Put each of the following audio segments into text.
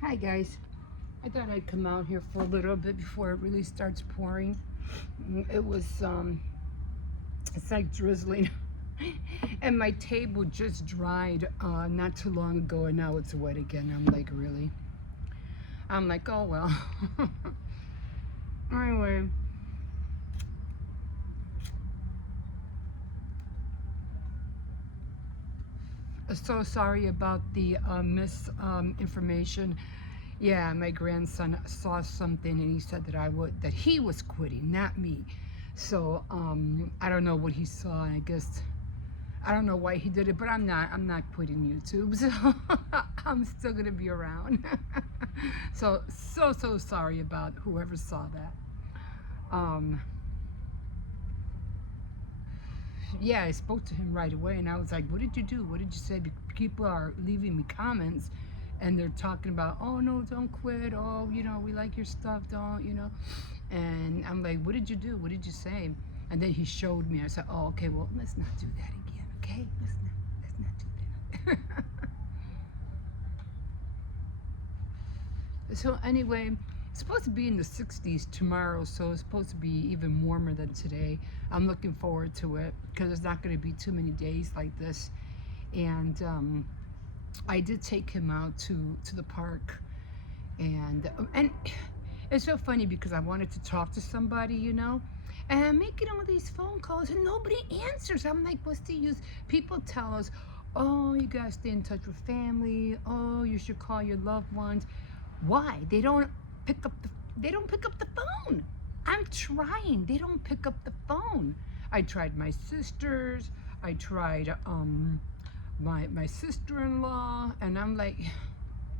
Hi guys, I thought I'd come out here for a little bit before it really starts pouring. It was it's like drizzling and my table just dried not too long ago and now it's wet again. I'm like, really? I'm like, oh well. Anyway, so sorry about the misinformation. Yeah, my grandson saw something and he said that he was quitting, not me. So I don't know what he saw. I guess I don't know why he did it, but I'm not quitting YouTube. So I'm still gonna be around. So sorry about whoever saw that. Um, yeah, I spoke to him right away, and I was like, "What did you do? What did you say?" People are leaving me comments, and they're talking about, "Oh no, don't quit. Oh, we like your stuff. Don't." And I'm like, "What did you do? What did you say?" And then he showed me. I said, "Oh, okay. Well, let's not do that again. Okay, let's not do that." So anyway, it's supposed to be in the 60s tomorrow, so it's supposed to be even warmer than today. I'm looking forward to it because there's not going to be too many days like this. And I did take him out to the park, and it's so funny because I wanted to talk to somebody. And I'm making all these phone calls and nobody answers. I'm like, what's the use? People tell us, oh, you gotta stay in touch with family. Oh, you should call your loved ones. Why? Pick up the they don't pick up the phone. I'm trying. They don't pick up the phone. I tried my sisters. I tried my sister-in-law, and I'm like,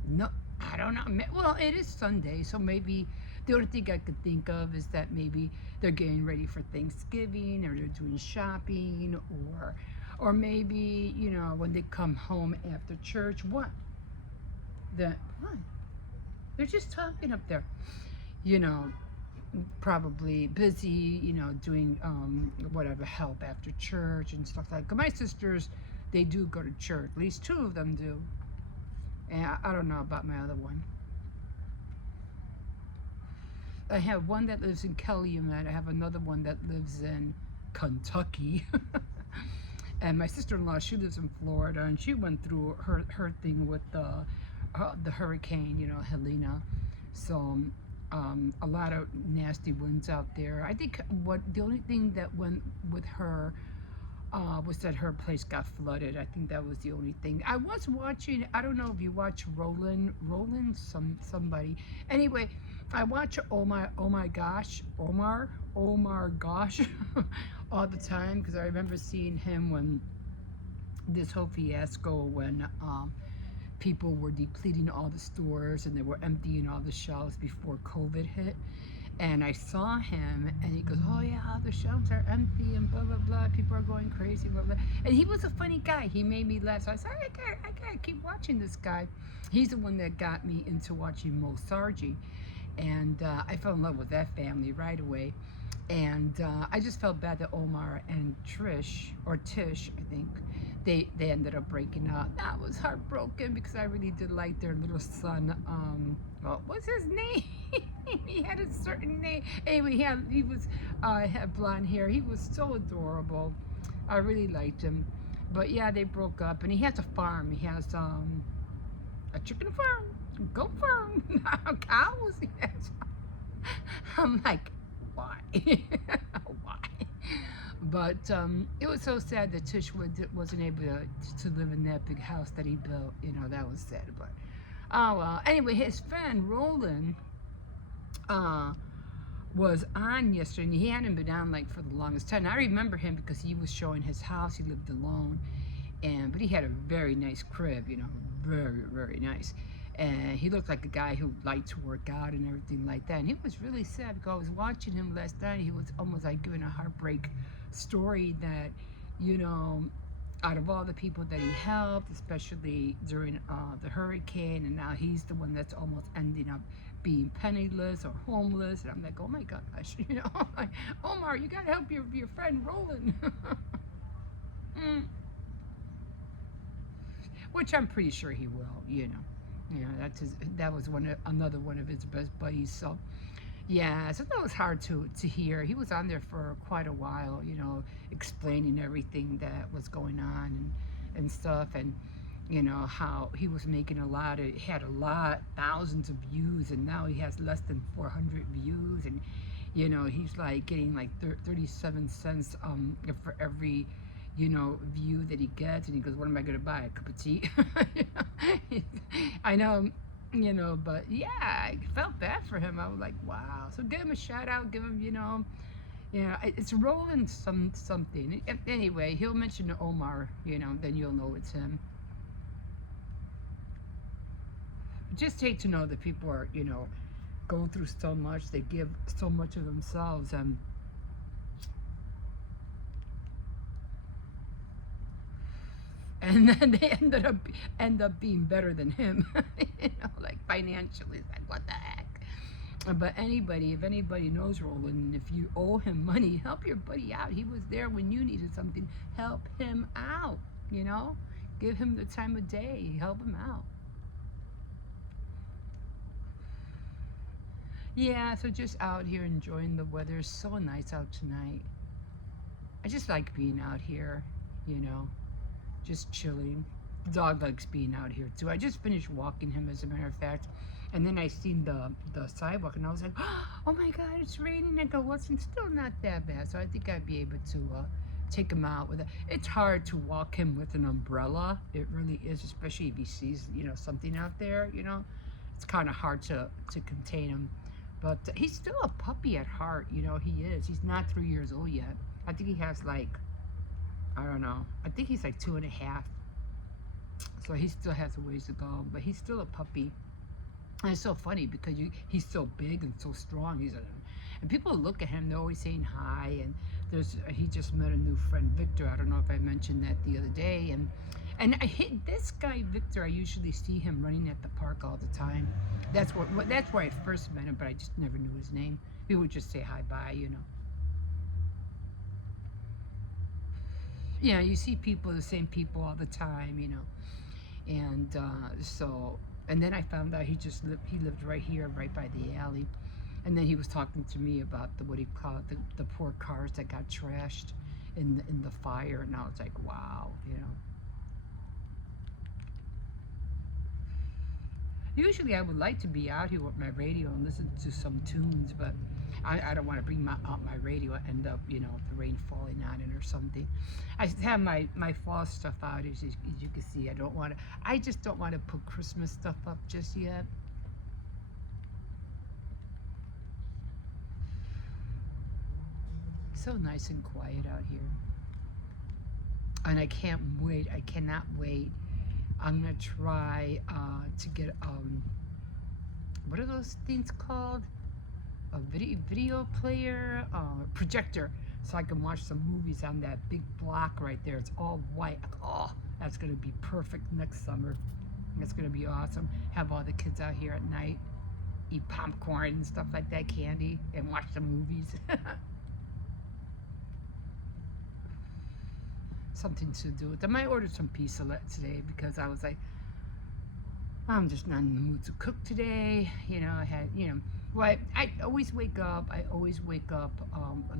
no, I don't know. Well, it is Sunday, so maybe the only thing I could think of is that maybe they're getting ready for Thanksgiving, or they're doing shopping, or maybe when they come home after church. What? They're just talking up there. You know, Probably busy. Doing whatever help after church and stuff like. 'Cause my sisters, they do go to church. At least two of them do. And I don't know about my other one. I have one that lives in Calumet. I have another one that lives in Kentucky. And my sister-in-law, she lives in Florida, and she went through her thing with the hurricane, Helena. So a lot of nasty winds out there. I think what the only thing that went with her was that her place got flooded. I think that was the only thing. I was watching. I don't know if you watch somebody. Anyway, I watch Omar Gosh, all the time because I remember seeing him when this whole fiasco when people were depleting all the stores and they were emptying all the shelves before COVID hit. And I saw him, and he goes, "Oh yeah, the shelves are empty, and blah blah blah. People are going crazy, blah blah." And he was a funny guy. He made me laugh. So I said, I gotta keep watching this guy. He's the one that got me into watching Mo Sargi, and I fell in love with that family right away. And I just felt bad that Omar and Tish, I think, they ended up breaking up. I was heartbroken because I really did like their little son. What was his name? He had a certain name. Anyway, he had blonde hair. He was so adorable. I really liked him. But yeah, they broke up, and he has a farm. He has a chicken farm, goat farm, cows. Yes. I'm like, why? Why? But it was so sad that wasn't able to live in that big house that he built. That was sad. But oh well. Anyway, his friend Roland uh, was on yesterday, and he hadn't been on like for the longest time. I remember him because he was showing his house. He lived alone, but he had a very nice crib. Very very nice. And he looked like a guy who liked to work out and everything like that. And he was really sad because I was watching him last night. He was almost like giving a heartbreak story that, you know, out of all the people that he helped, especially during the hurricane, and now he's the one that's almost ending up being penniless or homeless. And I'm like, oh my gosh, like, Omar, you gotta help your friend Roland. Mm, which I'm pretty sure he will. Yeah, that was another one of his best buddies. So yeah, so that was hard to hear. He was on there for quite a while, explaining everything that was going on and stuff, and how he was making had a lot, thousands of views, and now he has less than 400 views, and he's like getting like 37 cents for every view that he gets, and he goes, what am I going to buy, a cup of tea? You know? I know, but yeah, I felt bad for him. I was like, wow. So give him a shout out, give him, it's Roland something. Anyway, he'll mention Omar, then you'll know it's him. Just hate to know that people are, going through so much. They give so much of themselves, and then they end up being better than him, like financially. It's like, what the heck? But if anybody knows Roland, if you owe him money, help your buddy out. He was there when you needed something. Help him out. Give him the time of day. Help him out. Yeah, so just out here enjoying the weather. It's so nice out tonight. I just like being out here, you know, just chilling. The dog likes being out here too. I just finished walking him, as a matter of fact, and then I seen the sidewalk, and I was like, oh my God, it's raining. I go, well, it's still not that bad, so I think I'd be able to take him out with it. It's hard to walk him with an umbrella. It really is, especially if he sees, something out there. It's kind of hard to contain him. But he's still a puppy at heart. He is. He's not 3 years old yet. I think he has like, I don't know. I think he's like 2.5. So he still has a ways to go. But he's still a puppy. And it's so funny because he's so big and so strong. And people look at him. They're always saying hi. And he just met a new friend, Victor. I don't know if I mentioned that the other day. And this guy, Victor, I usually see him running at the park all the time. That's where I first met him, but I just never knew his name. He would just say hi, bye, Yeah, you see the same people all the time, And and then I found out he lived right here, right by the alley. And then he was talking to me about what he called the poor cars that got trashed in the fire. And I was like, wow, Usually I would like to be out here with my radio and listen to some tunes, but I don't want to bring out my radio and end up, the rain falling on it or something. I have my fall stuff out, as you can see. I just don't want to put Christmas stuff up just yet. So nice and quiet out here. And I cannot wait. I'm gonna try to get what are those things called? A video player, projector, so I can watch some movies on that big block right there. It's all white. Oh, that's gonna be perfect next summer. That's gonna be awesome. Have all the kids out here at night, eat popcorn and stuff like that, candy, and watch some movies. Something to do with. I might order some pizza today because I was like, I'm just not in the mood to cook today. I had, well, I always wake up.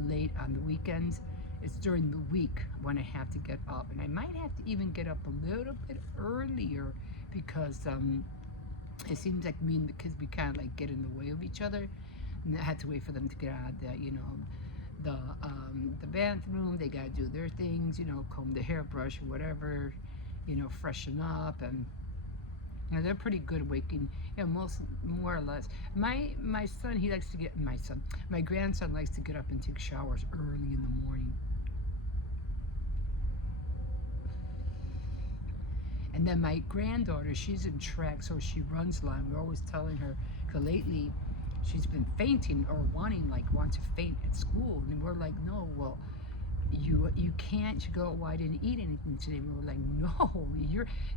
Late on the weekends. It's during the week when I have to get up, and I might have to even get up a little bit earlier because it seems like me and the kids, we kind of like get in the way of each other, and I had to wait for them to get out of the bathroom. They gotta do their things, comb the hairbrush or whatever, freshen up, and they're pretty good waking, more or less. My son, my grandson likes to get up and take showers early in the morning. And then my granddaughter, she's in track, so she runs line. We're always telling her, because lately she's been fainting or want to faint at school, and we're like, no, well, you can't. She go, well, I didn't eat anything today. We were like, no,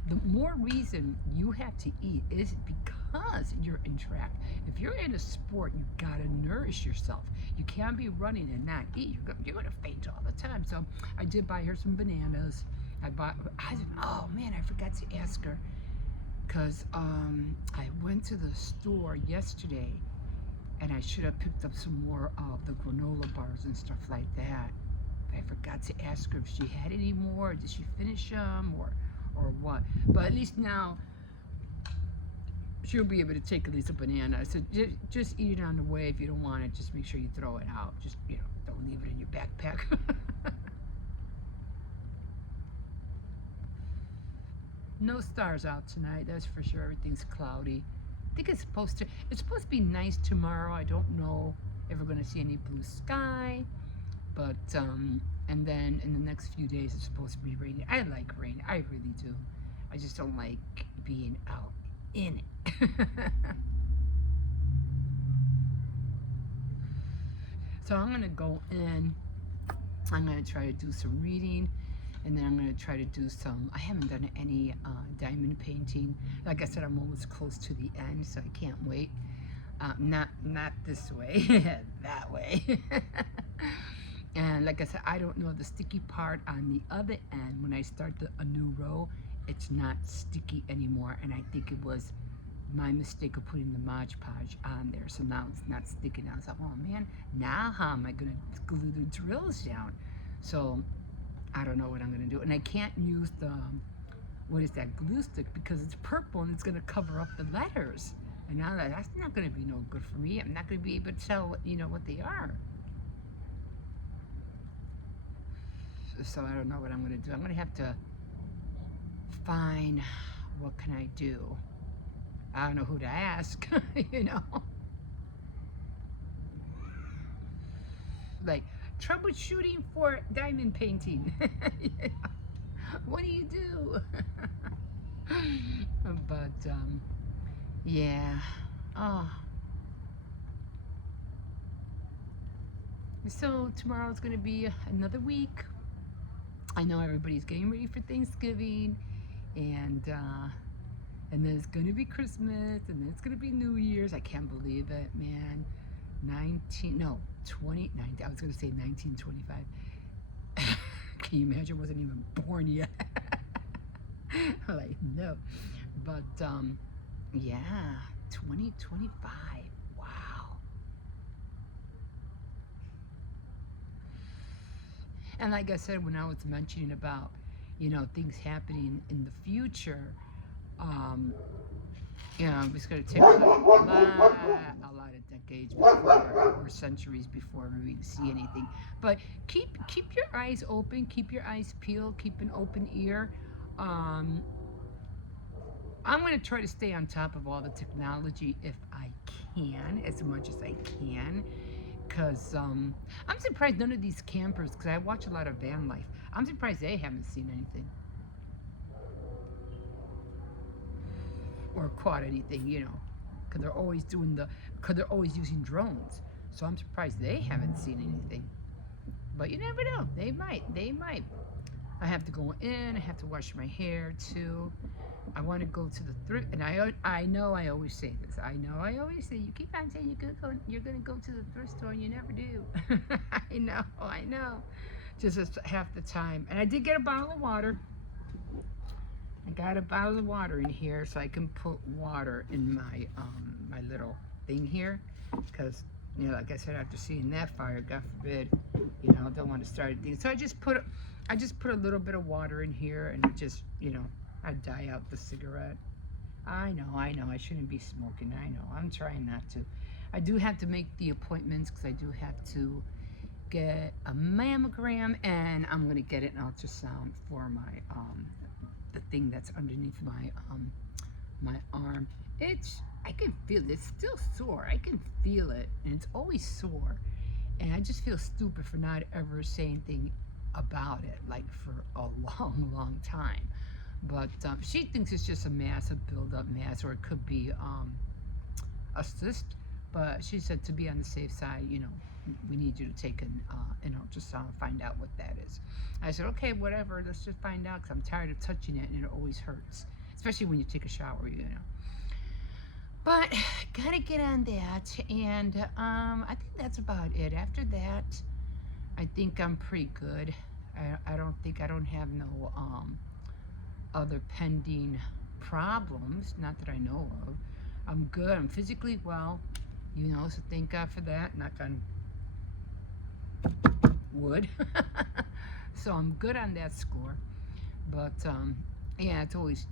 the more reason you have to eat is because you're in track. If you're in a sport, you gotta nourish yourself. You can't be running and not eat. You're gonna faint all the time. So I did buy her some bananas. Oh man, I forgot to ask her, because I went to the store yesterday and I should have picked up some more of the granola bars and stuff like that. But I forgot to ask her if she had any more. Did she finish them or what? But at least now she'll be able to take at least a banana. So just eat it on the way. If you don't want it, just make sure you throw it out. Just, don't leave it in your backpack. No stars out tonight, that's for sure. Everything's cloudy. I think it's supposed to be nice tomorrow. I don't know if we're going to see any blue sky, but and then in the next few days it's supposed to be raining. I like rain, I really do. I just don't like being out in it. So I'm going to go in, I'm going to try to do some reading, and then I'm going to try to do some, I haven't done any diamond painting. Like I said, I'm almost close to the end, so I can't wait. Not this way, that way. And like I said, I don't know the sticky part on the other end. When I start a new row, it's not sticky anymore, and I think it was my mistake of putting the Mod Podge on there, so now it's not sticking. I was like, oh man, now how am I going to glue the drills down? So I don't know what I'm going to do, and I can't use the, what is that, glue stick, because it's purple and it's going to cover up the letters, and now that's not going to be no good for me. I'm not going to be able to tell what they are. So I don't know what I'm going to do. I'm going to have to find, what can I do? I don't know who to ask, Like, troubleshooting for diamond painting. What do you do? But, yeah. Oh. So tomorrow's going to be another week. I know everybody's getting ready for Thanksgiving, and then it's going to be Christmas, and then it's going to be New Year's. I can't believe it, man. 29, I was going to say 1925. Can you imagine? I wasn't even born yet. Like, no. But, yeah, 2025. Wow. And like I said, when I was mentioning about, things happening in the future, it's going to take a lot of decades before, or centuries before we see anything. But keep your eyes open, keep your eyes peeled, keep an open ear. I'm going to try to stay on top of all the technology if I can, as much as I can. Because I'm surprised none of these campers, because I watch a lot of van life, I'm surprised they haven't seen anything. Or caught anything, because they're always using drones. So I'm surprised they haven't seen anything. But you never know, they might. I have to go in, I have to wash my hair too. I want to go to the thrift, and I know I always say this. I always say, you keep on saying you're gonna go to the thrift store, and you never do. I know. Just half the time. And I did get a bottle of water. I got a bottle of water in here, so I can put water in my my little thing here, because like I said, after seeing that fire, God forbid, don't want to start anything. So I just put a little bit of water in here, and it just I dye out the cigarette. I know, I shouldn't be smoking. I know, I'm trying not to. I do have to make the appointments, because I do have to get a mammogram, and I'm gonna get an ultrasound for my the thing that's underneath my my arm. I can feel it. It's still sore. I can feel it, and it's always sore. And I just feel stupid for not ever saying anything about it, like for a long time. But she thinks it's just a mass, a build-up mass, or it could be a cyst. But she said, to be on the safe side, we need you to take an ultrasound and find out what that is. I said, okay, whatever, let's just find out, because I'm tired of touching it, and it always hurts, especially when you take a shower, But gotta get on that, and I think that's about it. After that, I think I'm pretty good. I don't have no other pending problems, not that I know of. I'm good. I'm physically well, so thank God for that. Knock on wood. So I'm good on that score. But yeah, it's always,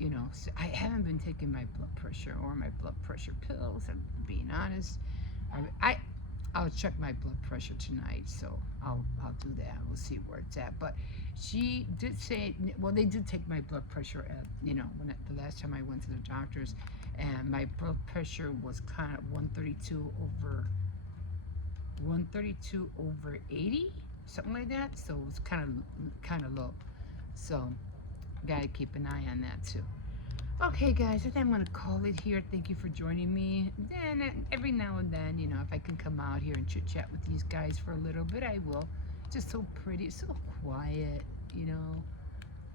I haven't been taking my blood pressure or my blood pressure pills. I'm being honest. I I'll check my blood pressure tonight, so I'll do that. We'll see where it's at. But she did say, well, they did take my blood pressure at, the last time I went to the doctors, and my blood pressure was kind of 132 over 80, something like that. So it was kind of low. So gotta keep an eye on that too. Okay, guys, I think I'm going to call it here. Thank you for joining me. Then, every now and then, if I can come out here and chit-chat with these guys for a little bit, I will. Just so pretty, so quiet,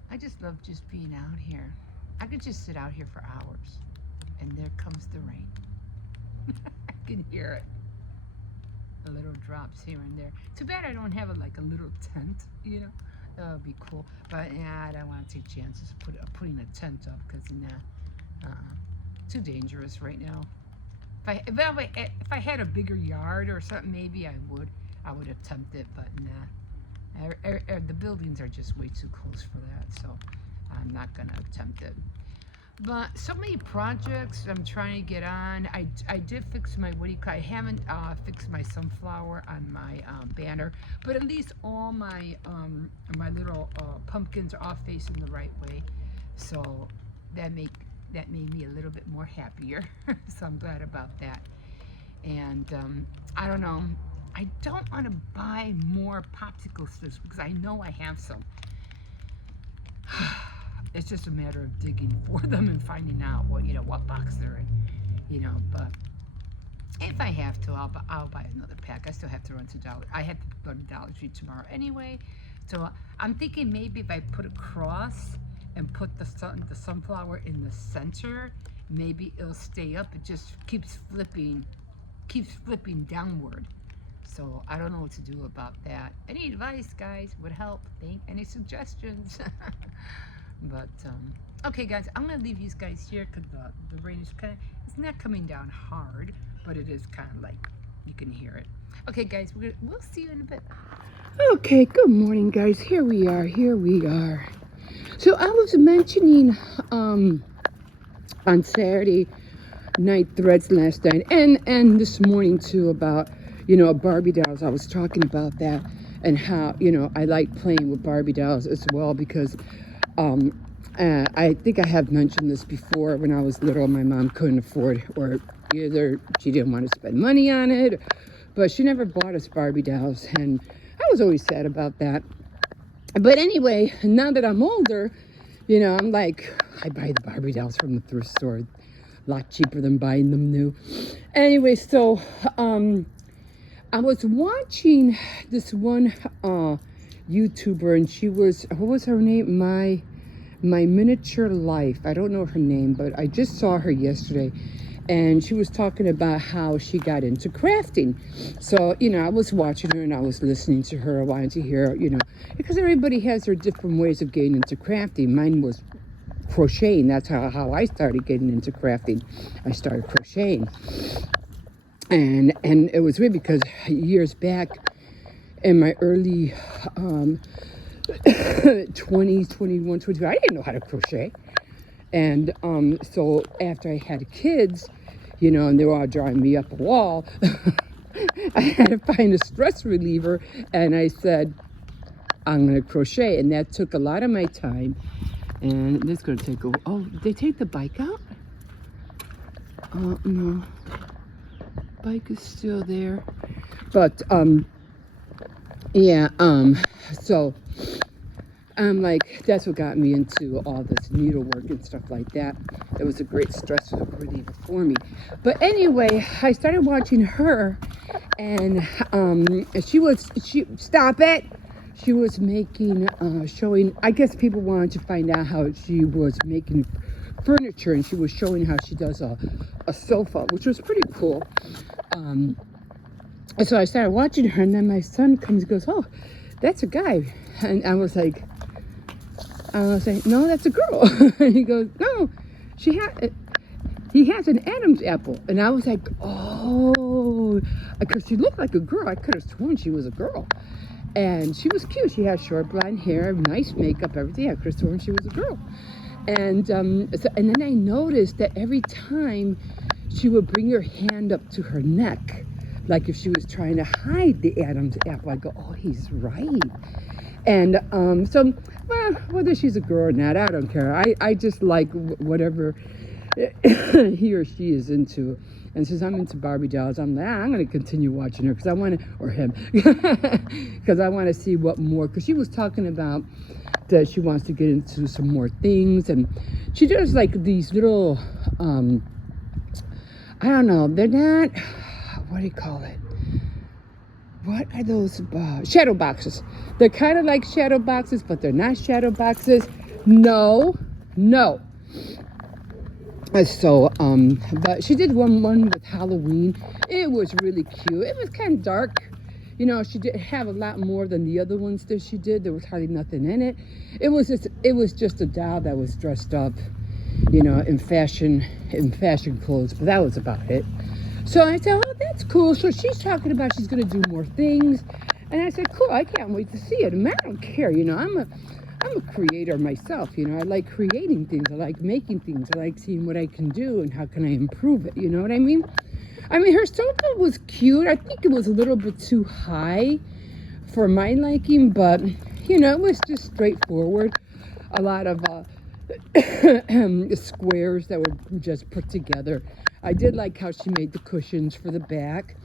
I just love just being out here. I could just sit out here for hours, and there comes the rain. I can hear it. The little drops here and there. Too bad I don't have a little tent, That would be cool. But yeah, I don't want to take chances of putting a tent up because too dangerous right now. If I had a bigger yard or something, maybe I would attempt it. But nah, the buildings are just way too close for that, so I'm not gonna attempt it. But so many projects I'm trying to get on. I did fix my, I haven't fixed my sunflower on my banner, but at least all my my little pumpkins are all facing the right way. So that made me a little bit more happier. So I'm glad about that. And I don't know. I don't want to buy more popsicle sticks because I know I have some. It's just a matter of digging for them and finding out what box they're in, But if I have to, I'll buy another pack. I still have to run to Dollar. I have to go to Dollar Tree tomorrow anyway, so I'm thinking maybe if I put a cross and put the sunflower in the center, maybe it'll stay up. It just keeps flipping downward. So I don't know what to do about that. Any advice, guys, would help. Any suggestions? But okay, guys, I'm gonna leave you guys here because the rain is it's not coming down hard, but it is kind of like you can hear it. Okay, guys, we'll see you in a bit. Okay, good morning, guys. Here we are. So I was mentioning on Saturday night threads last night and this morning too about Barbie dolls. I was talking about that and how I like playing with Barbie dolls as well because I think I have mentioned this before. When I was little, my mom couldn't afford, or either she didn't want to spend money on it, but she never bought us Barbie dolls, and I was always sad about that. But anyway, now that I'm older, I'm like, I buy the Barbie dolls from the thrift store, a lot cheaper than buying them new. Anyway, so I was watching this one YouTuber, and she was, what was her name? My Miniature Life. I don't know her name, but I just saw her yesterday, and she was talking about how she got into crafting. So, I was watching her and I was listening to her. I wanted to hear, because everybody has their different ways of getting into crafting. Mine was crocheting. That's how I started getting into crafting. I started crocheting. And it was weird because years back in my early 20s, 21, 22, I didn't know how to crochet. And so after I had kids, and they were all drawing me up a wall, I had to find a stress reliever, and I said, I'm going to crochet. And that took a lot of my time. And this is going to take a, oh, did they take the bike out? No. Bike is still there. But, yeah, so I'm like, that's what got me into all this needlework and stuff like that. It was a great stress reliever for me. But anyway, I started watching her, and she stop it. She was making, showing, I guess people wanted to find out how she was making furniture, and she was showing how she does a sofa, which was pretty cool. And so I started watching her, and then my son comes and goes, oh, that's a guy. And I was like, no, that's a girl. And he goes, no, she had, he has an Adam's apple. And I was like, oh, because she looked like a girl. I could have sworn she was a girl. And she was cute. She had short blonde hair, nice makeup, everything. I could have sworn she was a girl. And and then I noticed that every time she would bring her hand up to her neck, like if she was trying to hide the Adam's apple, I go, oh, he's right. And so, well, whether she's a girl or not, I don't care. I just like whatever he or she is into. And since I'm into Barbie dolls, I'm like, I'm going to continue watching her because I want to, or him, because I want to see what more. Because she was talking about that she wants to get into some more things, and she does like these little, I don't know, they're not, what do you call it? What are those? Shadow boxes. They're kind of like shadow boxes, but they're not shadow boxes. No. So, but she did one with Halloween. It was really cute. It was kind of dark. You know, she did have a lot more than the other ones that she did. There was hardly nothing in it. It was just a doll that was dressed up, you know, in fashion clothes. But that was about it. So I said, oh, that's cool. So she's talking about she's going to do more things. And I said, cool, I can't wait to see it. I mean, I don't care, you know, I'm a creator myself, you know. I like creating things. I like making things. I like seeing what I can do and how can I improve it, you know what I mean? I mean, her sofa was cute. I think it was a little bit too high for my liking, but, you know, it was just straightforward. A lot of squares that were just put together. I did like how she made the cushions for the back.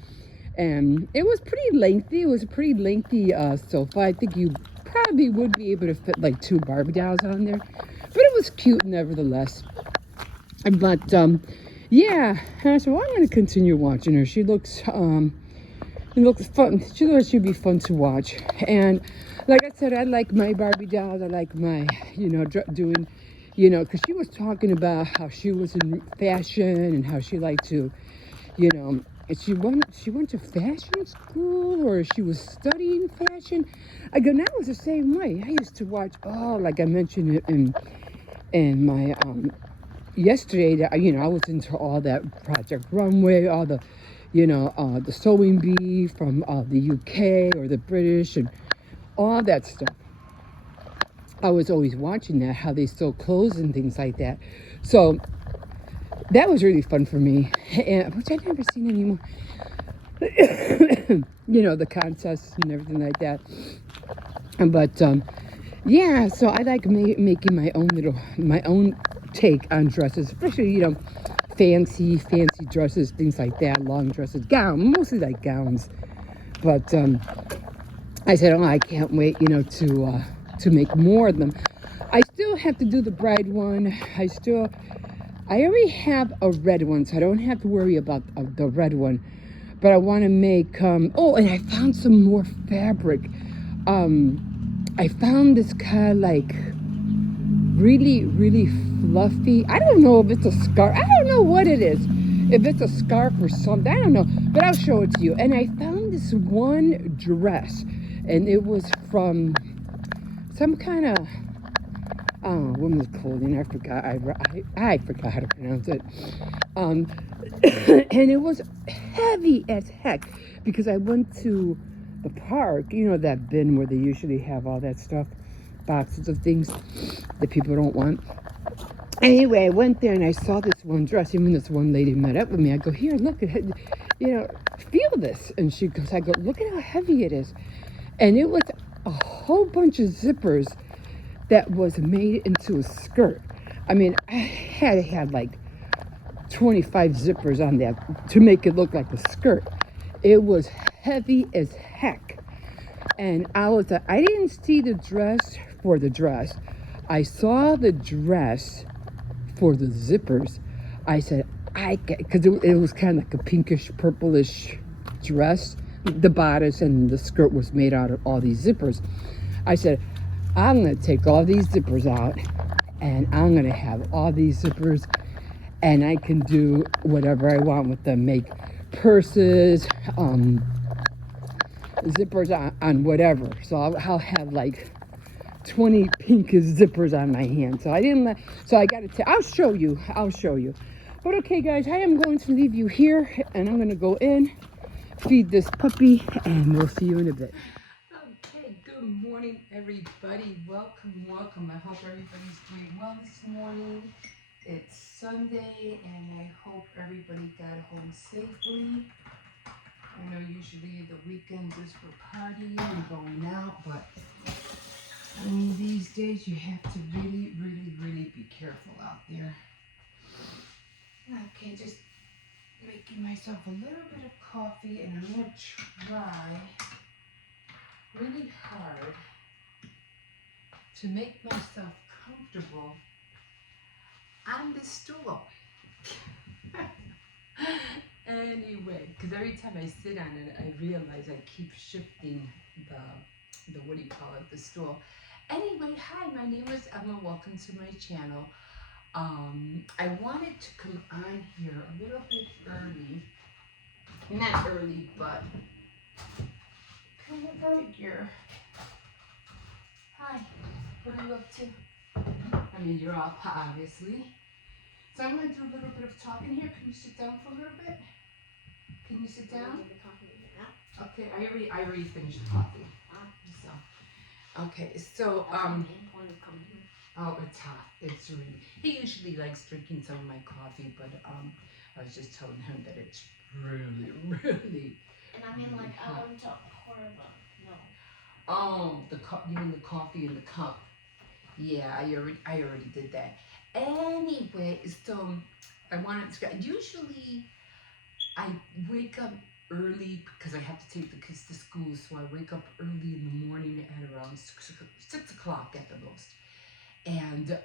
And it was pretty lengthy. It was a pretty lengthy sofa. I think you probably would be able to fit like 2 Barbie dolls on there. But it was cute nevertheless. But, yeah. And I said, well, I'm going to continue watching her. She looks fun. She looks she'd be fun to watch. And like I said, I like my Barbie dolls. I like my, you know, doing, you know, because she was talking about how she was in fashion and how she liked to, you know, she went to fashion school or she was studying fashion. I go, that was the same way. I used to watch, like I mentioned it in my, yesterday, that, you know, I was into all that Project Runway, all the, you know, the sewing bee from the UK or the British and all that stuff. I was always watching that, how they sew clothes and things like that. So that was really fun for me, and which I've never seen anymore. You know, the contests and everything like that. But yeah, so I like making my own take on dresses, especially, you know, fancy dresses, things like that, long dresses, mostly like gowns. But I said, oh, I can't wait, you know, to make more of them. I still have to do the bride one. I already have a red one, so I don't have to worry about the red one. But I want to make, and I found some more fabric. I found this kind of like really, really fluffy. I don't know if it's a scarf. I don't know what it is. If it's a scarf or something, I don't know. But I'll show it to you. And I found this one dress, and it was from some kind of, women's clothing. I forgot. I forgot how to pronounce it. And it was heavy as heck because I went to the park, you know, that bin where they usually have all that stuff, boxes of things that people don't want. Anyway, I went there and I saw this one dress. Even this one lady met up with me. I go, here, look at it, you know, feel this. And she goes, I go, look at how heavy it is. And it was a whole bunch of zippers that was made into a skirt. I mean, I had like 25 zippers on that to make it look like a skirt. It was heavy as heck. And I didn't see the dress for the dress. I saw the dress for the zippers. I said, because it was kind of like a pinkish, purplish dress. The bodice and the skirt was made out of all these zippers. I said, I'm going to take all these zippers out and I'm going to have all these zippers and I can do whatever I want with them. Make purses, zippers on whatever. So I'll have like 20 pink zippers on my hand. So I didn't let, so I got to, I'll show you. I'll show you. But okay, guys, I am going to leave you here and I'm going to go in, feed this puppy, and we'll see you in a bit. Okay, good morning, everybody. Welcome, welcome. I hope everybody's doing well this morning. It's Sunday, and I hope everybody got home safely. I know usually the weekends is for partying and going out, but I mean, these days you have to really, really, really be careful out there. Okay, just making myself a little bit of coffee, and I'm gonna try really hard to make myself comfortable on the stool. Anyway, because every time I sit on it, I realize I keep shifting the what do you call it, the stool. Anyway, hi, my name is Emma. Welcome to my channel. I wanted to come on here a little bit early. Not early, but kind of figure. Hi, what are you up to? I mean, you're up, obviously. So I'm going to do a little bit of talking here. Can you sit down for a little bit? Can you sit down? Okay, I already finished the coffee. So, okay, so oh, it's hot. It's really. He usually likes drinking some of my coffee, but I was just telling him that it's really, really. And I mean, like, I want to pour them. No. Oh, you mean the coffee in the cup? Yeah, I already did that. Anyway, so I wanted to. Usually, I wake up early because I have to take the kids to school, so I wake up early in the morning at around 6 o'clock at the most, and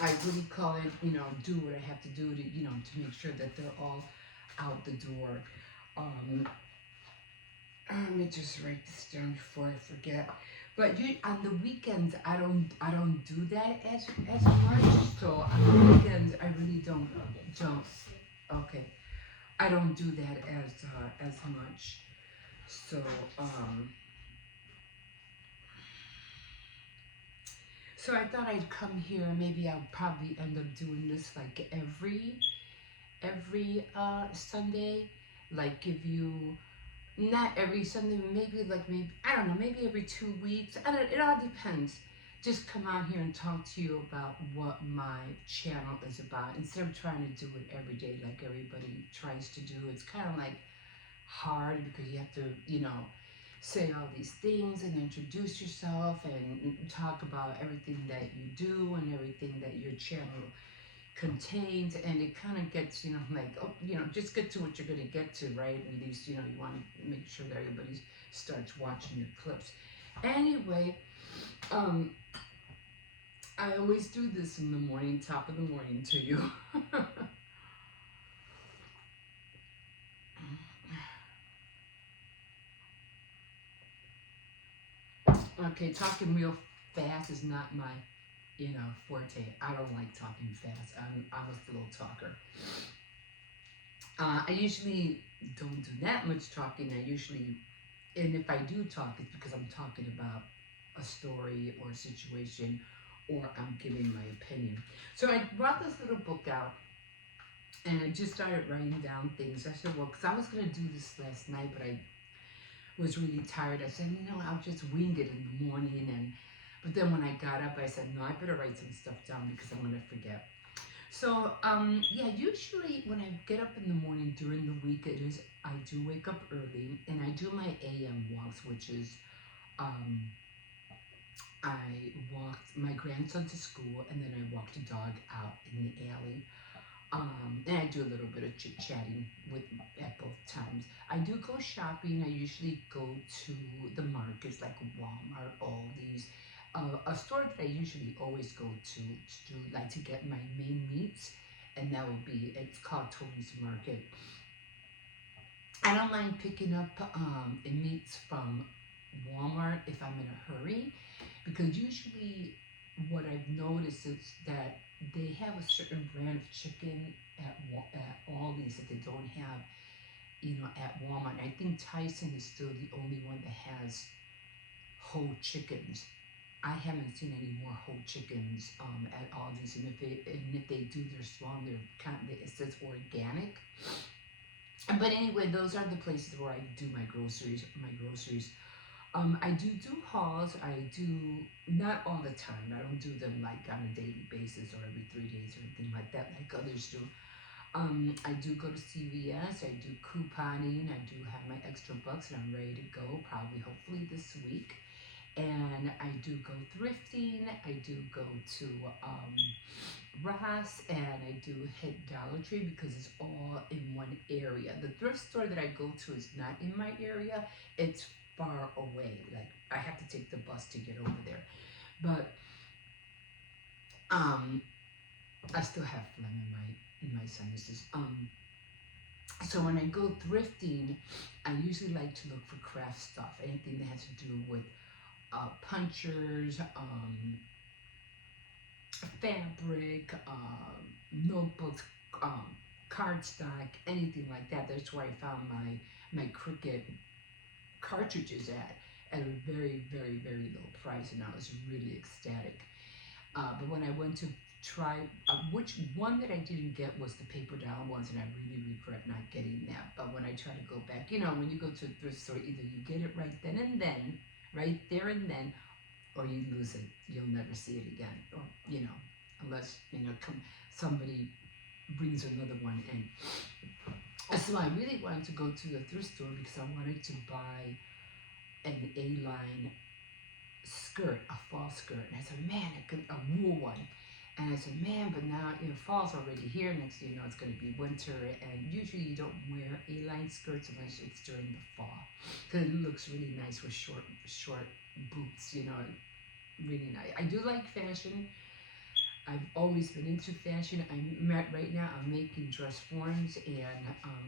I really call it, do what I have to do to, to make sure that they're all out the door. Let me just write this down before I forget. But on the weekends, I don't do that as much. So on the weekends, I really don't. Okay, I don't do that as much. So so I thought I'd come here. Maybe I'll probably end up doing this like every Sunday, like give you not every Sunday, maybe I don't know, maybe every 2 weeks. I don't. It all depends. Just come out here and talk to you about what my channel is about instead of trying to do it every day like everybody tries to do. It's kind of like hard because you have to, say all these things and introduce yourself and talk about everything that you do and everything that your channel contains, and it kind of gets, like, oh, just get to what you're going to get to, right? At least, you want to make sure that everybody starts watching your clips. Anyway, I always do this in the morning, top of the morning to you. Okay, talking real fast is not my, forte. I don't like talking fast. I'm a slow talker. I usually don't do that much talking. And if I do talk, it's because I'm talking about a story or a situation, or I'm giving my opinion. So I brought this little book out, and I just started writing down things. I said, well, because I was going to do this last night, but I was really tired. I said, I'll just wing it in the morning. But then when I got up, I said, no, I better write some stuff down because I'm going to forget. So, yeah, usually when I get up in the morning during the week, I do wake up early and I do my AM walks, which is, I walk my grandson to school and then I walk the dog out in the alley. And I do a little bit of chit chatting at both times. I do go shopping. I usually go to the markets like Walmart, Aldi's, a store that I usually always go to get my main meats, and that would be, it's called Tony's Market. I don't mind picking up meats from Walmart if I'm in a hurry, because usually what I've noticed is that they have a certain brand of chicken at Aldi's that they don't have, at Walmart. I think Tyson is still the only one that has whole chickens. I haven't seen any more whole chickens at Aldi's, and if they do, they're small. They're it says organic. But anyway, those are the places where I do my groceries. I do hauls. I do not all the time. I don't do them like on a daily basis or every 3 days or anything like that, like others do. I do go to CVS. I do couponing. I do have my extra bucks, and I'm ready to go. Probably, hopefully, this week. And I do go thrifting. I do go to Ross, and I do hit Dollar Tree because it's all in one area. The thrift store that I go to is not in my area. It's far away. Like I have to take the bus to get over there. But I still have phlegm in my sinuses. So when I go thrifting, I usually like to look for craft stuff, anything that has to do with punchers, fabric, notebooks, cardstock, anything like that. That's where I found my Cricut cartridges at a very, very, very low price, and I was really ecstatic. But when I went to try, which one that I didn't get was the paper doll ones, and I really regret not getting that. But when I try to go back, when you go to a thrift store, either you get it right then and then, right there and then, or you lose it. You'll never see it again, or unless somebody brings another one in. So I really wanted to go to the thrift store because I wanted to buy an A-line skirt, a fall skirt, and I said, man, a wool one. And I said, man, but now fall's already here. Next thing you know, it's going to be winter, and usually you don't wear A-line skirts unless it's during the fall because it looks really nice with short boots. Really nice. I do like fashion. I've always been into fashion. Right now I'm making dress forms and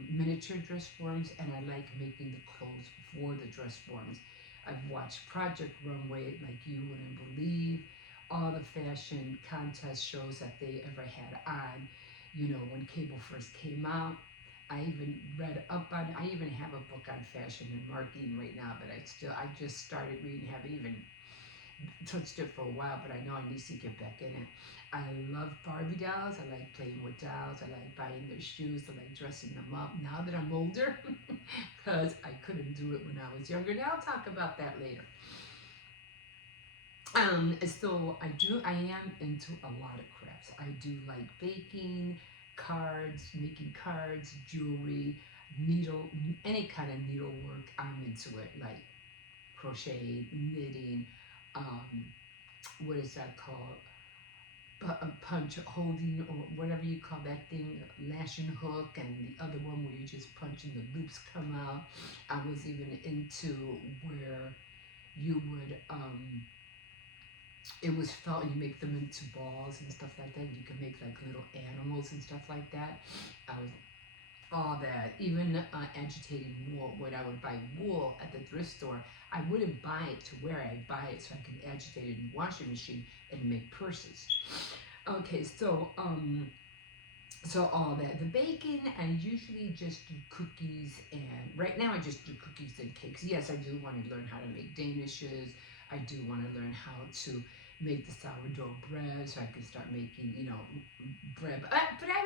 miniature dress forms, and I like making the clothes for the dress forms. I've watched Project Runway like you wouldn't believe. All the fashion contest shows that they ever had on, when cable first came out. I even read up on it. I even have a book on fashion and marketing right now, but I just started reading, haven't even touched it for a while, but I know I need to get back in it. I love Barbie dolls. I like playing with dolls. I like buying their shoes. I like dressing them up now that I'm older because I couldn't do it when I was younger. Now I'll talk about that later. So I am into a lot of crafts. I do like baking, making cards, jewelry, any kind of needlework. I'm into it, like crochet, knitting, what is that called? Punch holding, or whatever you call that thing, lashing hook, and the other one where you just punch and the loops come out. I was even into where you would, it was felt, you make them into balls and stuff like that. You can make like little animals and stuff like that. I was all that. Even agitating wool. When I would buy wool at the thrift store, I wouldn't buy it to wear. I'd buy it so I could agitate it in the washing machine and make purses. Okay, so all that. The baking, I usually just do cookies, and right now I just do cookies and cakes. Yes, I do want to learn how to make danishes. I do want to learn how to make the sourdough bread so I can start making, bread. But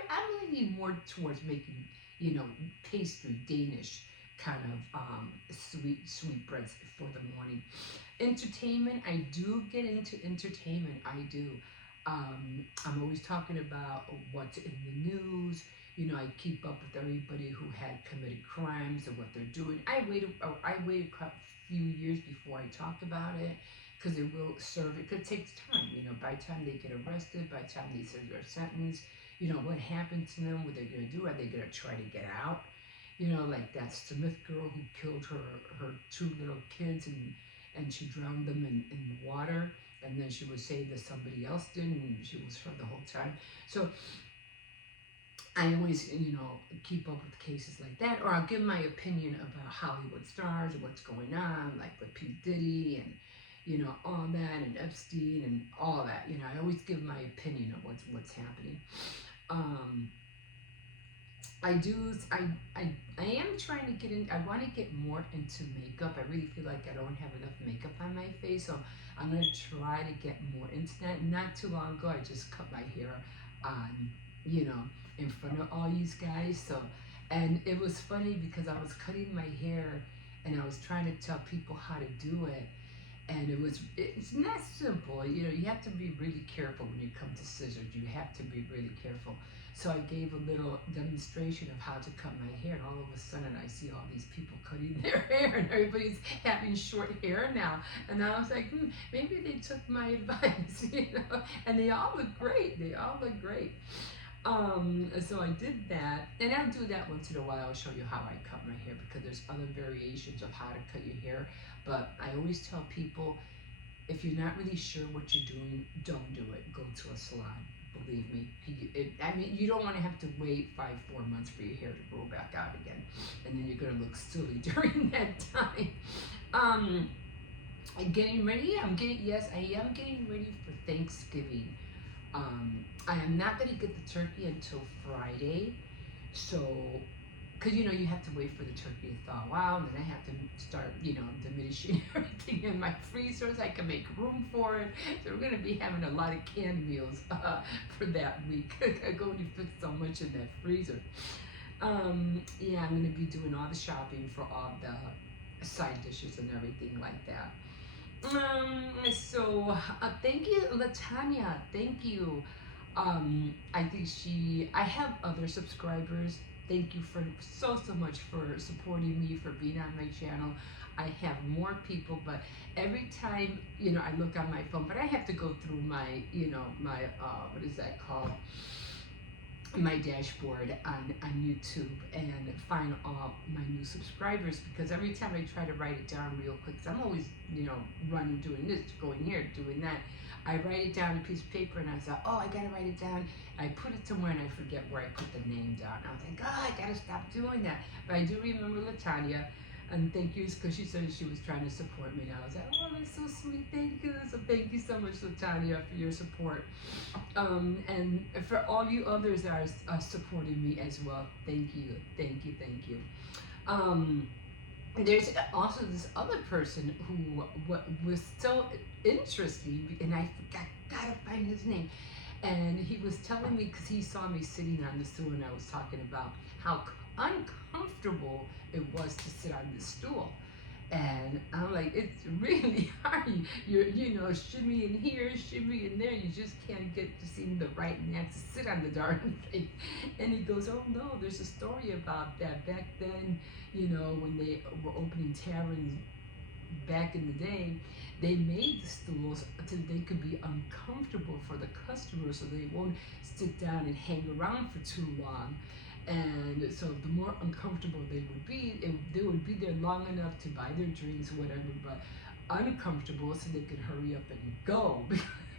I'm leaning more towards making, pastry, Danish kind of sweet breads for the morning. Entertainment, I do get into entertainment. I do. I'm always talking about what's in the news. I keep up with everybody who had committed crimes and what they're doing. I waited a few years before I talk about it because it will serve. It could take time. By the time they get arrested, by the time they serve their sentence, what happened to them, what they're going to do, are they going to try to get out? Like that Smith girl who killed her two little kids and she drowned them in the water, and then she was saying that somebody else did, and she was her the whole time. So I always, keep up with cases like that, or I'll give my opinion about Hollywood stars and what's going on, like with P. Diddy and, all that, and Epstein and all that. I always give my opinion of what's happening. I do. I am trying to get in. I want to get more into makeup. I really feel like I don't have enough makeup on my face, so I'm gonna try to get more into that. Not too long ago, I just cut my hair on, you know, in front of all these guys. So, and it was funny because I was cutting my hair, and I was trying to tell people how to do it, and it's not simple. You know, you have to be really careful when you come to scissors. You have to be really careful. So I gave a little demonstration of how to cut my hair, and all of a sudden I see all these people cutting their hair, and everybody's having short hair now. And I was like, maybe they took my advice, you know. And they all look great. They all look great. So I did that, and I'll do that once in a while. I'll show you how I cut my hair because there's other variations of how to cut your hair. But I always tell people, if you're not really sure what you're doing, don't do it. Go to a salon. Believe me. I mean, you don't want to have to wait 4 months for your hair to grow back out again, and then you're gonna look silly during that time. Um, Getting ready. Yes, I am getting ready for Thanksgiving. I am not gonna get the turkey until Friday, so because you know you have to wait for the turkey to thaw out, and then I have to start, you know, diminishing everything in my freezer so I can make room for it. So we're gonna be having a lot of canned meals for that week. I can only fit so much in that freezer. Yeah, I'm gonna be doing all the shopping for all the side dishes and everything like that. Thank you, Latanya. Thank you. I think I have other subscribers. Thank you for so much for supporting me, for being on my channel. I have more people, but every time, you know, I look on my phone, but I have to go through my, you know, my, what is that called? My dashboard on YouTube and find all my new subscribers, because every time I try to write it down real quick, 'cause I'm always, you know, running, doing this, going here, doing that. I write it down on a piece of paper and I say, oh, I gotta write it down. I put it somewhere and I forget where I put the name down. I was like, oh, I gotta stop doing that. But I do remember Latanya, and thank you, because she said she was trying to support me. And I was like, oh, that's so sweet. Thank you. So thank you so much, Latanya, for your support. And for all you others that are supporting me as well, thank you, thank you, thank you. There's also this other person who was so interesting, and I gotta find his name. And he was telling me, because he saw me sitting on the stool, and I was talking about how uncomfortable it was to sit on the stool. And I'm like, it's really hard. You're, you know, shimmy in here, shimmy in there. You just can't get to seem the right man to sit on the darn thing. And he goes, oh no, there's a story about that. Back then, you know, when they were opening taverns back in the day, they made the stools so they could be uncomfortable for the customers, so they won't sit down and hang around for too long. And so the more uncomfortable they would be, they would be there long enough to buy their drinks, whatever, but uncomfortable so they could hurry up and go.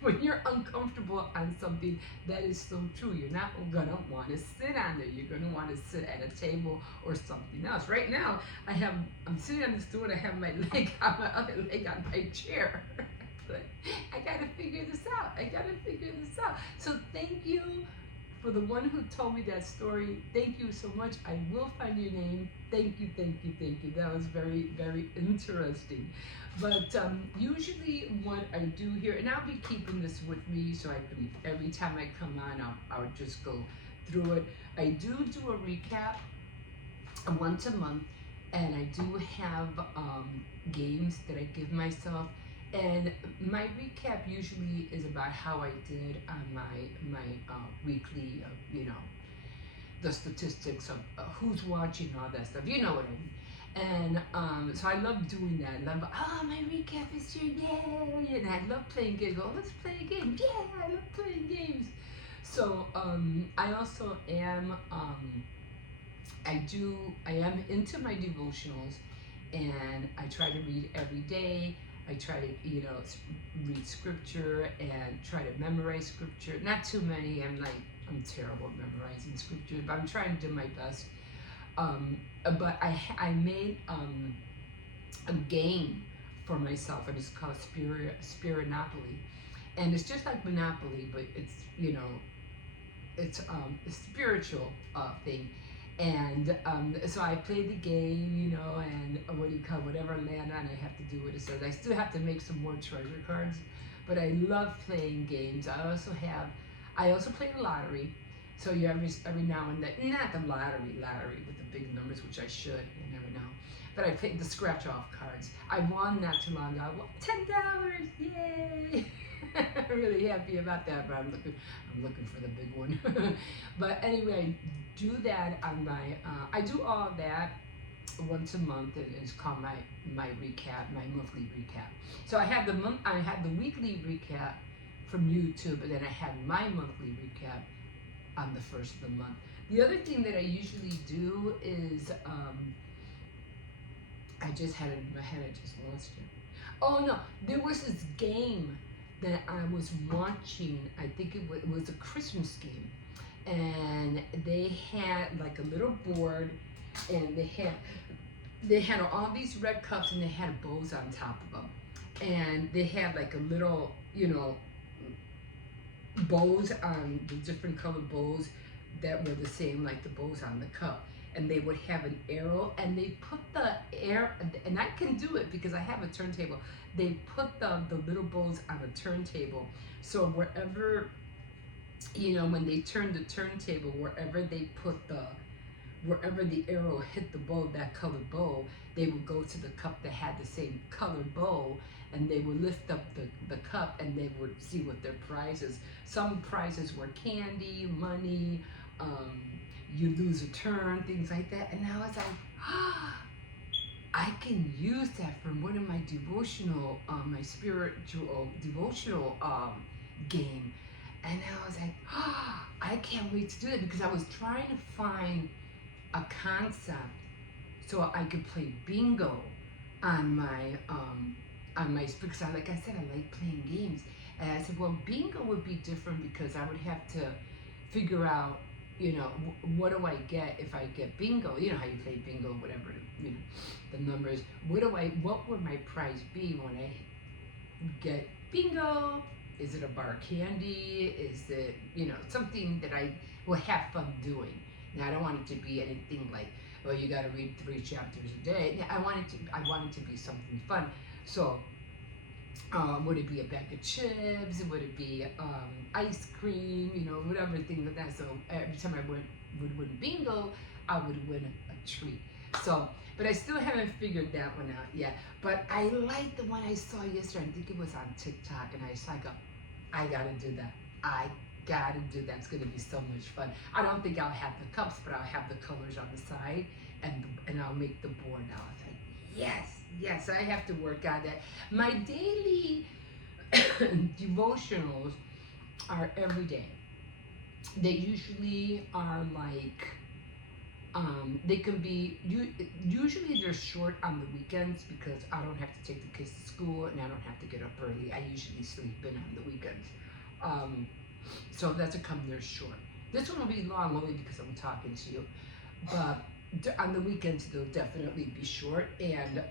When you're uncomfortable on something, that is so true. You're not gonna want to sit on there. You're gonna want to sit at a table or something else. Right now, I'm sitting on the stool and I have my other leg on my chair. But I gotta figure this out. So thank you for the one who told me that story. Thank you so much. I will find your name. Thank you. That was very, very interesting. But usually what I do here, and I'll be keeping this with me so I can, every time I come on, I'll just go through it. I do a recap once a month, and I do have games that I give myself. And my recap usually is about how I did on my weekly, you know, the statistics of who's watching, all that stuff. You know what I mean. And so I love doing that. I love, my recap is here, yay! And I love playing games. Go, let's play a game. Yeah, I love playing games. So I also am, I am into my devotionals, and I try to read every day. I try to, you know, read scripture and try to memorize scripture. Not too many. I'm terrible at memorizing scripture, but I'm trying to do my best. But I made a game for myself, and it's called Spirinopoly, and it's just like Monopoly, but it's, you know, it's a spiritual thing. And so I played the game, you know, and what do you call whatever land on, I have to do what it says. I still have to make some more treasure cards, but I love playing games. I also play the lottery. So you every now and then, not the lottery with the big numbers, which I should. You never know. But I played the scratch off cards. I won not too long ago. I won $10. Yay! I'm really happy about that, but I'm looking for the big one. But anyway, I do that on my. I do all of that once a month. It's called my recap, my monthly recap. So I had the weekly recap from YouTube, but then I had my monthly recap on the first of the month. The other thing that I usually do is I just had it in my head. I just lost it. Oh no, there was this game that I was watching. I think it was a Christmas game, and they had like a little board, and they had all these red cups, and they had bows on top of them, and they had like a little, you know, bows on the different colored bows that were the same like the bows on the cup, and they would have an arrow, and they put the air, and I can do it because I have a turntable. They put the little bows on a turntable, so wherever, you know, when they turn the turntable, wherever the arrow hit the bow, that colored bow, they would go to the cup that had the same colored bow, and they would lift up the cup, and they would see what their prizes. Some prizes were candy, money, you lose a turn, things like that. And I was like, I can use that for one of my devotional, my spiritual devotional game. And I was like, I can't wait to do that, because I was trying to find a concept so I could play bingo on my because like I said, I like playing games. And I said, well, bingo would be different because I would have to figure out, you know, what do I get if I get bingo? You know how you play bingo, whatever, you know, the numbers. What would my prize be when I get bingo? Is it a bar of candy? Is it, you know, something that I will have fun doing? Now, I don't want it to be anything like, well, you got to read 3 chapters a day. I want it to be something fun. So, would it be a bag of chips? Would it be ice cream? You know, whatever thing like that. So every time I would win bingo, I would win a treat. So, but I still haven't figured that one out yet. But I like the one I saw yesterday. I think it was on TikTok, and I go, I gotta do that. I gotta do that. It's gonna be so much fun. I don't think I'll have the cups, but I'll have the colors on the side, and I'll make the board now. I was like, yes, I have to work on that. My daily devotionals are every day. They usually are like, they can be, usually they're short on the weekends because I don't have to take the kids to school, and I don't have to get up early. I usually sleep in on the weekends. So that's a come, they're short. This one will be long only because I'm talking to you, but on the weekends they'll definitely be short, and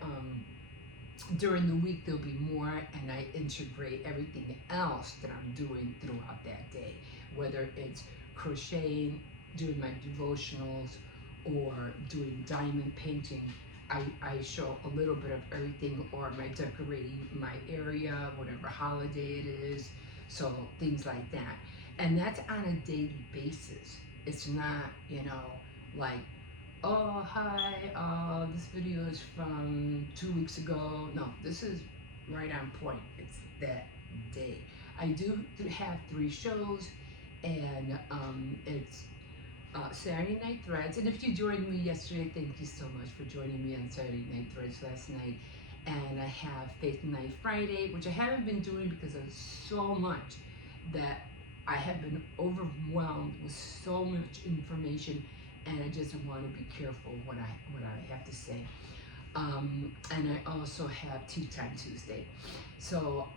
during the week there'll be more, and I integrate everything else that I'm doing throughout that day, whether it's crocheting, doing my devotionals, or doing diamond painting. I show a little bit of everything, or my decorating my area, whatever holiday it is, so things like that. And that's on a daily basis. It's not, you know, like, oh, hi, this video is from 2 weeks ago. No, this is right on point. It's that day. I do have 3 shows, and it's Saturday Night Threads. And if you joined me yesterday, thank you so much for joining me on Saturday Night Threads last night. And I have Faith Night Friday, which I haven't been doing because of so much that I have been overwhelmed with so much information, and I just want to be careful what I have to say. And I also have Tea Time Tuesday. So,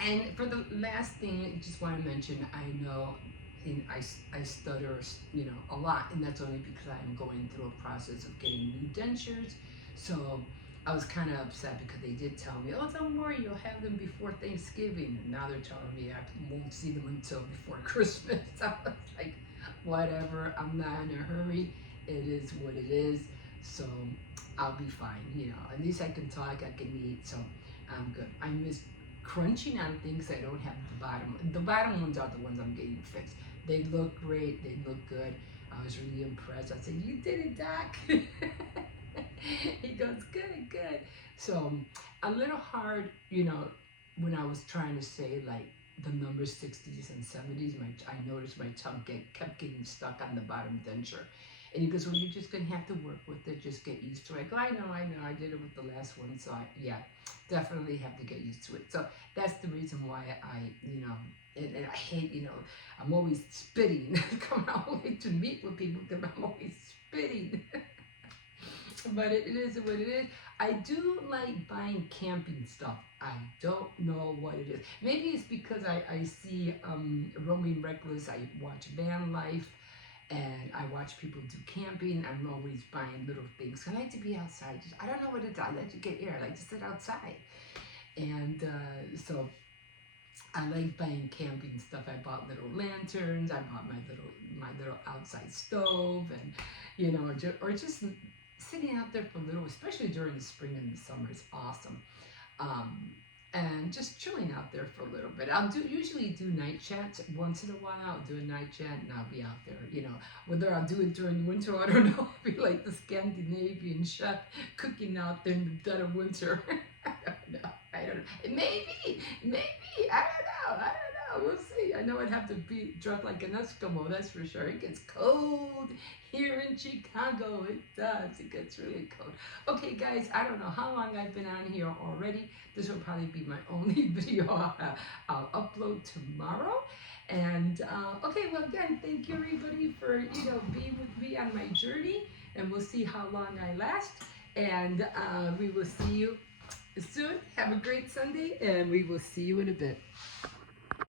and for the last thing, I just want to mention, I know I stutter, you know, a lot, and that's only because I'm going through a process of getting new dentures. So I was kind of upset because they did tell me, oh, don't worry, you'll have them before Thanksgiving, and now they're telling me I won't see them until before Christmas. I was like, whatever. I'm not in a hurry. It is what it is. So I'll be fine. At least I can talk. I can eat. So I'm good. I'm just crunching on things I don't have at the bottom. The bottom ones are the ones I'm getting fixed. They look great. They look good. I was really impressed. I said, "You did it, Doc." He goes, "Good, good." So a little hard, when I was trying to say like the numbers 60s and 70s, I noticed my tongue kept getting stuck on the bottom denture. And he goes, "Well, you're just gonna have to work with it, just get used to it." I go, I know, I did it with the last one, so yeah, definitely have to get used to it. So that's the reason why and I hate, I'm always spitting. Coming all the way to meet with people because I'm always spitting. But it is what it is. I do like buying camping stuff. I don't know what it is. Maybe it's because I see Roaming Reckless. I watch Van Life, and I watch people do camping. I'm always buying little things. I like to be outside. I don't know what it is. I like to get air. I like to sit outside. And so I like buying camping stuff. I bought little lanterns. I bought my little outside stove, and or just sitting out there for a little, especially during the spring and the summer, is awesome. And just chilling out there for a little bit. I'll usually do night chats once in a while. I'll do a night chat and I'll be out there. Whether I'll do it during winter, I don't know. I'll be like the Scandinavian chef cooking out there in the dead of winter. I don't know. Maybe. I don't know. We'll see. I know I'd have to be dressed like an Eskimo, that's for sure. It gets cold here in Chicago. It does. It gets really cold. Okay, guys, I don't know how long I've been on here already. This will probably be my only video I'll upload tomorrow. And okay, well, again, thank you everybody for being with me on my journey, and we'll see how long I last. And we will see you soon. Have a great Sunday, and we will see you in a bit.